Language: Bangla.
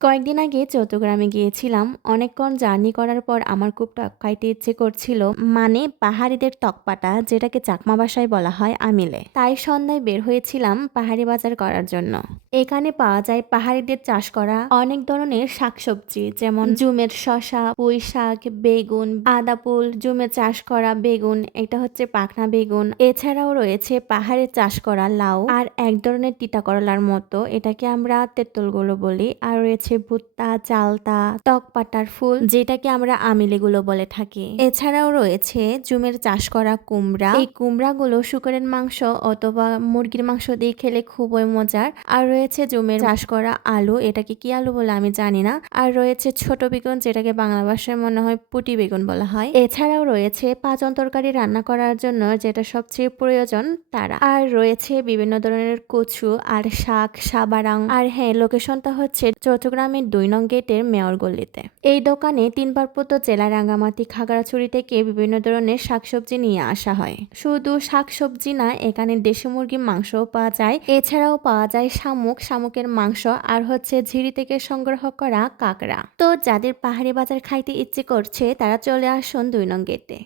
কয়েকদিন আগে চট্টগ্রামে গিয়েছিলাম। অনেকক্ষণ জার্নি করার পর আমার খুব টক খাইতে ইচ্ছে করছিল। মানে পাহাড়িদের টকপাটা, যেটাকে চাকমা ভাষায় বলা হয় আমিলে। তাই সন্ধ্যায় বের হয়েছিলাম পাহাড়ি বাজার করার জন্য। এখানে পাওয়া যায় পাহাড়িদের চাষ করা অনেক ধরনের শাকসবজি, যেমন জুমের শসা, পুঁই শাক, বেগুন, আদা ফুল, জুমে চাষ করা বেগুন, এটা হচ্ছে পাখনা বেগুন। এছাড়াও রয়েছে পাহাড়ে চাষ করা লাউ আর এক ধরনের তিতা করলার মতো, এটাকে আমরা তেঁতুলগুলো বলি। আর রয়েছে ভুট্টা, চালতা, টক পাতার ফুল, যেটাকে আমরা আমিলিগুলো বলে থাকি। এছাড়াও রয়েছে জুমের চাষ করা কুমড়া। এই কুমড়াগুলো শুকরের মাংস অথবা মুরগির মাংস দিয়ে খেলে খুবই মজার। আর রয়েছে জুমের চাষ করা আলু, এটাকে কি আলু বলে আমি জানি না। আর রয়েছে ছোট বেগুন, যেটাকে বাংলা ভাষায় মনে হয় পুঁটি বেগুন বলা হয়। এছাড়াও রয়েছে পাঁচন তরকারি রান্না করার জন্য যেটা সবচেয়ে প্রয়োজন তারা। আর রয়েছে বিভিন্ন ধরনের কচু আর শাক, সাবারাং। আর হ্যাঁ, লোকেশনটা হচ্ছে চট্টগ্রামের 2 নং গেটের মেয়র গল্লিতে। এই দোকানে 3 পার্বত্য জেলা রাঙ্গামাটি, খাগড়াছড়ি থেকে বিভিন্ন ধরনের শাকসবজি নিয়ে আসা হয়। শুধু শাকসবজি না, এখানে দেশি মুরগির মাংসও পাওয়া যায়। এছাড়াও পাওয়া যায় শামুক, শামুকের মাংস, আর হচ্ছে ঝিরি থেকে সংগ্রহ করা কাঁকড়া। তো যাদের পাহাড়ি বাজার খাইতে ইচ্ছে করছে তারা চলে আসুন 2 নং গেটে।